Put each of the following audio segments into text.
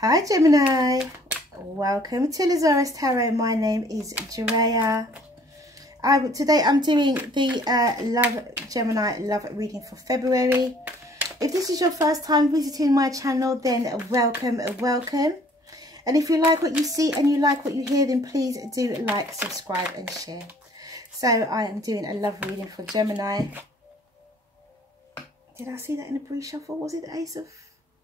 Hi Gemini, welcome to Zarious Tarot. My name is Drea. Today I'm doing the Gemini love reading for February. If this is your first time visiting my channel, then welcome. And if you like what you see and you like what you hear, then please do like, subscribe and share. So I am doing a love reading for Gemini. Did I see that in the pre-shuffle? Was it the Ace of...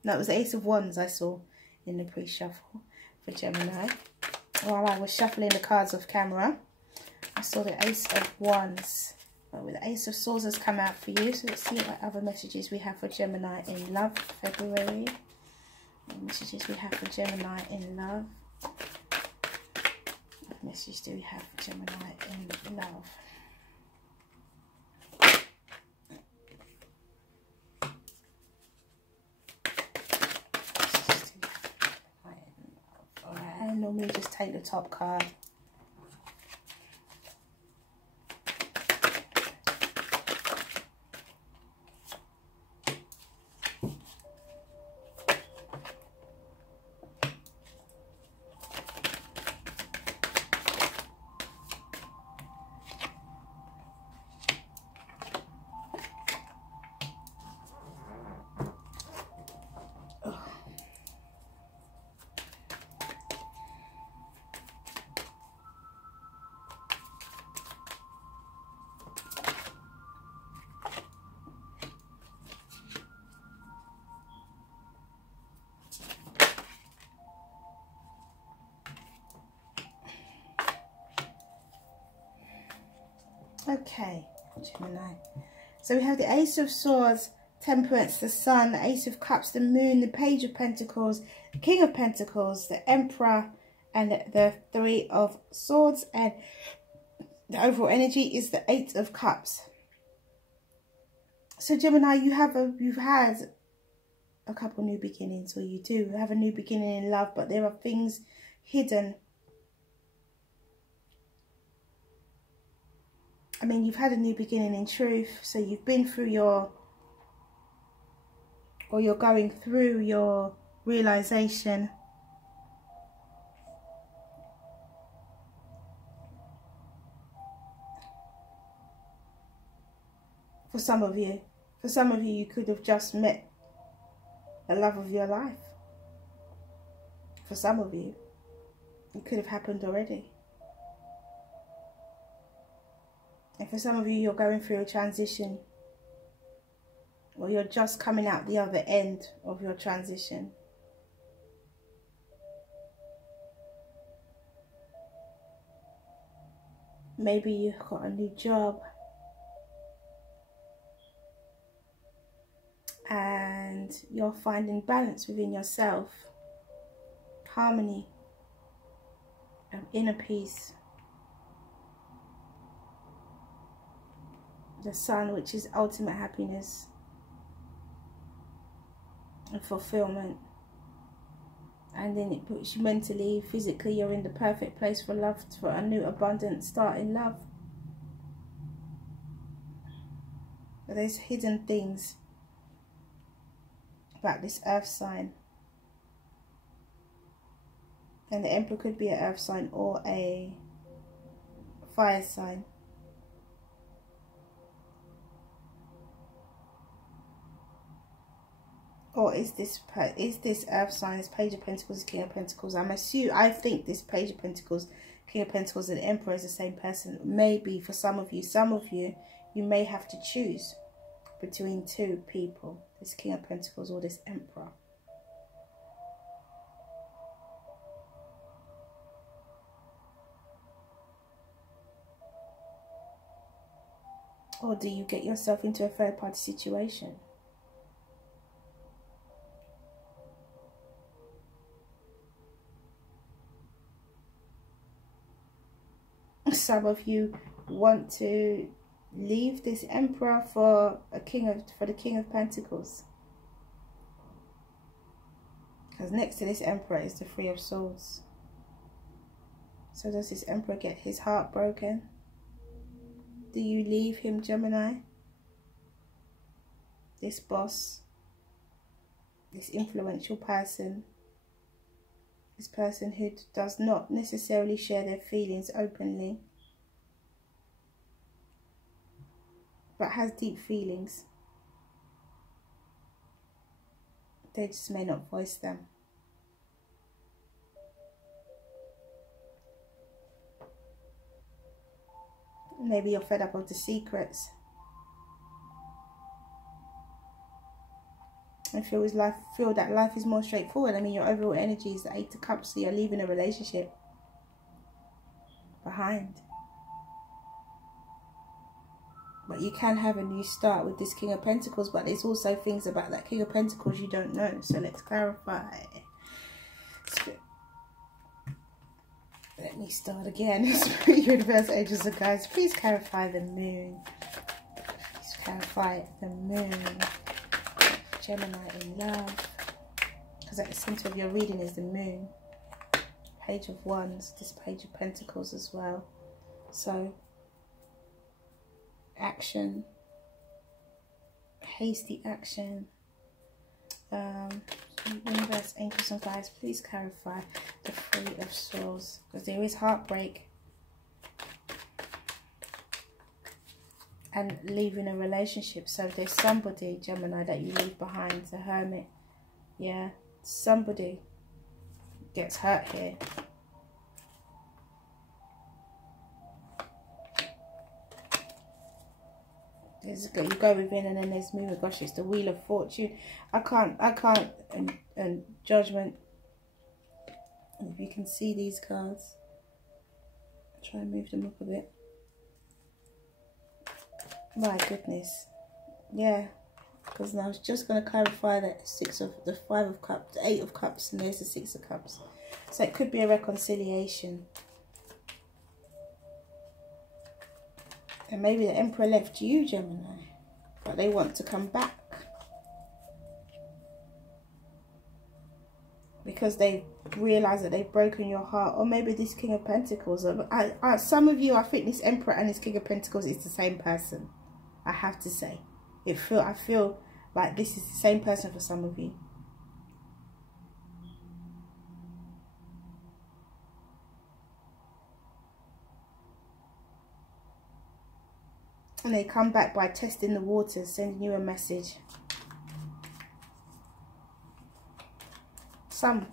No, it was the Ace of Wands I saw in the pre-shuffle for Gemini. While I was shuffling the cards off camera, I saw the Ace of Wands. But with the Ace of Swords has come out for you. So let's see what other messages we have for Gemini in love, February. What messages we have for Gemini in love. What message do we have for Gemini in love? I normally just take the top card. Okay, Gemini. So we have the Ace of Swords, Temperance, the Sun, the Ace of Cups, the Moon, the Page of Pentacles, the King of Pentacles, the Emperor, and the Three of Swords. And the overall energy is the Eight of Cups. So Gemini, you've had a couple new beginnings, or you do have a new beginning in love, but there are things hidden. I mean, you've had a new beginning in truth, so you've been through you're going through your realization. For some of you, you could have just met the love of your life. For some of you, it could have happened already. And for some of you, you're going through a transition, or you're just coming out the other end of your transition. Maybe you've got a new job and you're finding balance within yourself, harmony, inner peace. The Sun, which is ultimate happiness and fulfillment, and then it puts you mentally, physically, you're in the perfect place for love, for a new abundant start in love. But there's hidden things about this earth sign, and the Emperor could be an earth sign or a fire sign. Or is this earth sign, this Page of Pentacles, King of Pentacles? I think this Page of Pentacles, King of Pentacles and Emperor is the same person. Maybe for some of you, you may have to choose between two people. This King of Pentacles or this Emperor. Or do you get yourself into a third party situation? Some of you want to leave this Emperor for the King of Pentacles, because next to this Emperor is the Three of Swords. So does this Emperor get his heart broken? Do you leave him, Gemini? This boss, this influential person, This person who does not necessarily share their feelings openly, but has deep feelings. They just may not voice them. Maybe you're fed up of the secrets. And feel that life is more straightforward. I mean, your overall energy is the Eight of Cups, so you're leaving a relationship behind. But you can have a new start with this King of Pentacles, but there's also things about that King of Pentacles you don't know. So let's clarify. Let me start again. Spirit, universe, angels and guides, please clarify the moon. Please clarify the moon. Gemini in love. Because at the center of your reading is the moon. Page of Wands, this Page of Pentacles as well. So, action. Hasty action. Universe, angels and guides, please clarify the Three of Swords, because there is heartbreak and leaving a relationship. So there's somebody, Gemini, that you leave behind, the Hermit. Yeah, somebody gets hurt here. You go within, and then there's movement. Gosh, it's the Wheel of Fortune. I can't, and Judgment. If you can see these cards, try and move them up a bit. My goodness, yeah. Because now I was just going to clarify that the Five of Cups, the Eight of Cups, and there's the Six of Cups. So it could be a reconciliation. And maybe the Emperor left you, Gemini, but they want to come back because they realise that they've broken your heart. Or maybe this King of Pentacles. Some of you, I think this Emperor and this King of Pentacles is the same person. I have to say, I feel like this is the same person for some of you. And they come back by testing the waters, sending you a message. Some.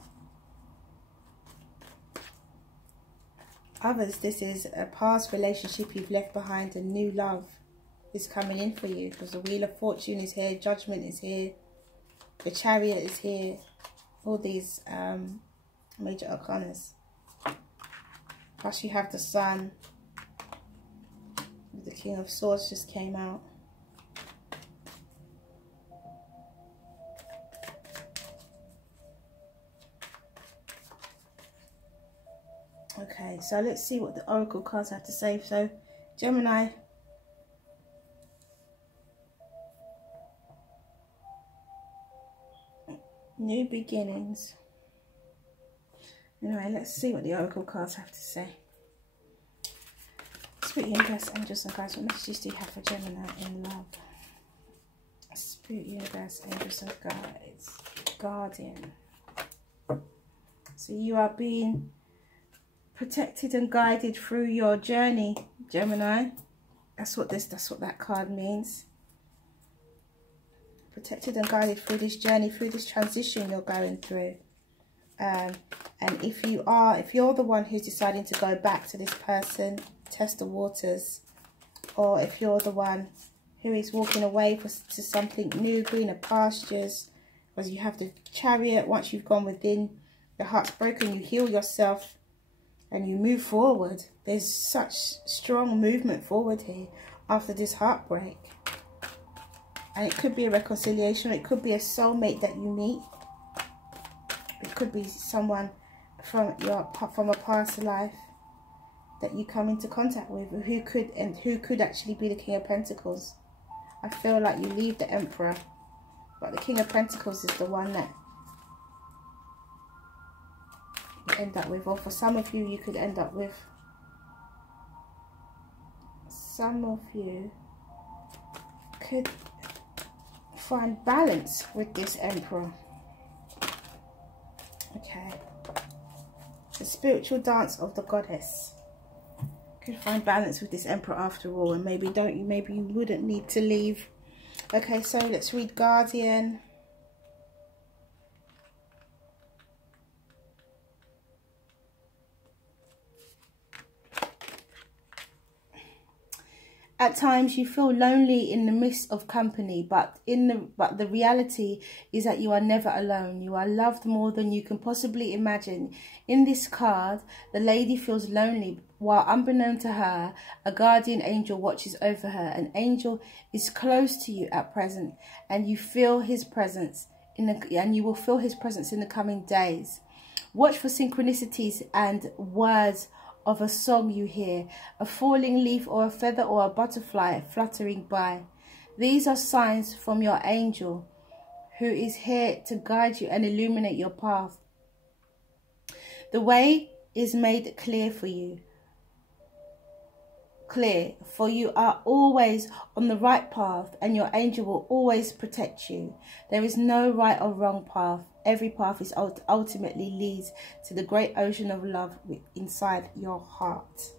Others, this is a past relationship you've left behind, and new love is coming in for you. Because the Wheel of Fortune is here, Judgment is here, the Chariot is here. All these major arcanas. Plus you have the Sun. The King of Swords just came out. Okay, so let's see what the Oracle cards have to say. So, Gemini. New beginnings. Anyway, let's see what the Oracle cards have to say. Spirit, universe, angels and guides, what messages do you have for Gemini in love? Spirit, universe, angels and guides, guardian. So you are being protected and guided through your journey, Gemini. That's what that card means. Protected and guided through this journey, through this transition you're going through. And if you're the one who's deciding to go back to this person, test the waters, or if you're the one who is walking away to something new, greener pastures, because you have the Chariot. Once you've gone within, your heart's broken, you heal yourself and you move forward. There's such strong movement forward here after this heartbreak. And it could be a reconciliation, it could be a soulmate that you meet. It could be someone from a past life that you come into contact with, who could actually be the King of Pentacles. I feel like you leave the Emperor, but the King of Pentacles is the one that you end up with. Or for some of you, you could end up with, some of you could find balance with this Emperor. Okay. The spiritual dance of the goddess. Could find balance with this Emperor after all, and maybe maybe you wouldn't need to leave. Okay, so let's read Guardian. At times you feel lonely in the midst of company, but the reality is that you are never alone. You are loved more than you can possibly imagine. In this card, the lady feels lonely, while unbeknown to her, a guardian angel watches over her. An angel is close to you at present, and you feel his presence you will feel his presence in the coming days. Watch for synchronicities and words of a song you hear, a falling leaf or a feather or a butterfly fluttering by. These are signs from your angel, who is here to guide you and illuminate your path. The way is made clear for you. For you are always on the right path, and your angel will always protect you. There is no right or wrong path. Every path is ultimately leads to the great ocean of love inside your heart.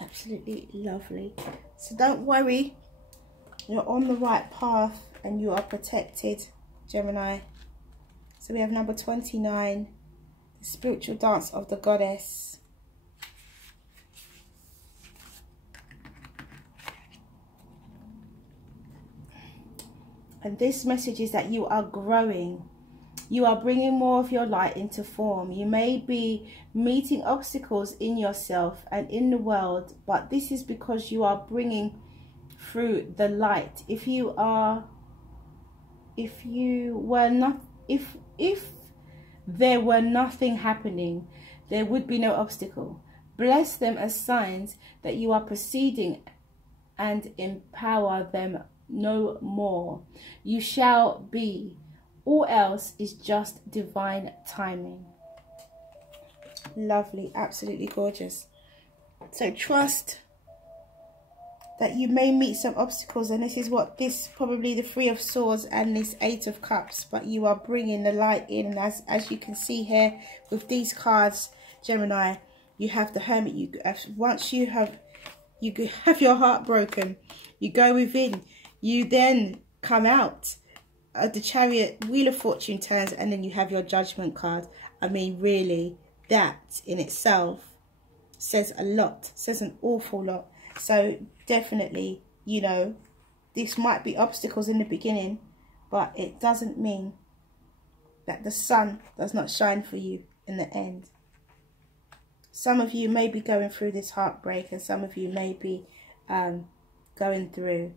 Absolutely lovely. So don't worry, you're on the right path and you are protected, Gemini. So we have number 29, the spiritual dance of the goddess. And this message is that you are growing. You are bringing more of your light into form. You may be meeting obstacles in yourself and in the world, but this is because you are bringing through the light. If there were nothing happening, there would be no obstacle. Bless them as signs that you are proceeding, and empower them no more. You shall be. All else is just divine timing. Lovely, absolutely gorgeous. So trust that you may meet some obstacles, and this is what this probably the Three of Swords and this Eight of Cups, but you are bringing the light in. And as you can see here with these cards, Gemini, you have the Hermit. Once you have your heart broken, you go within. You then come out of the Chariot, Wheel of Fortune turns, and then you have your Judgment card. I mean, really, that in itself says a lot, says an awful lot. So definitely, you know, this might be obstacles in the beginning, but it doesn't mean that the sun does not shine for you in the end. Some of you may be going through this heartbreak, and some of you may be going through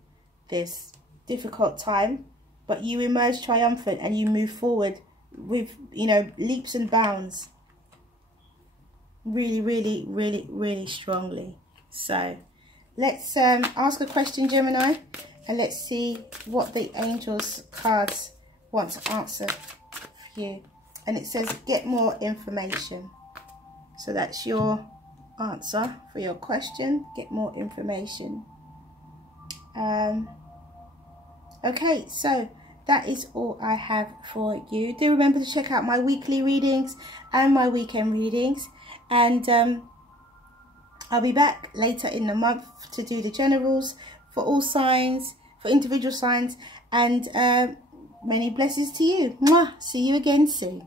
this difficult time, but you emerge triumphant and you move forward with, you know, leaps and bounds, really, really, really, really strongly. So let's ask a question, Gemini, and let's see what the angels cards want to answer for you. And it says get more information. So that's your answer for your question, get more information. Okay, so that is all I have for you. Do remember to check out my weekly readings and my weekend readings, and I'll be back later in the month to do the generals for all signs, for individual signs, and many blessings to you. Mwah. See you again soon.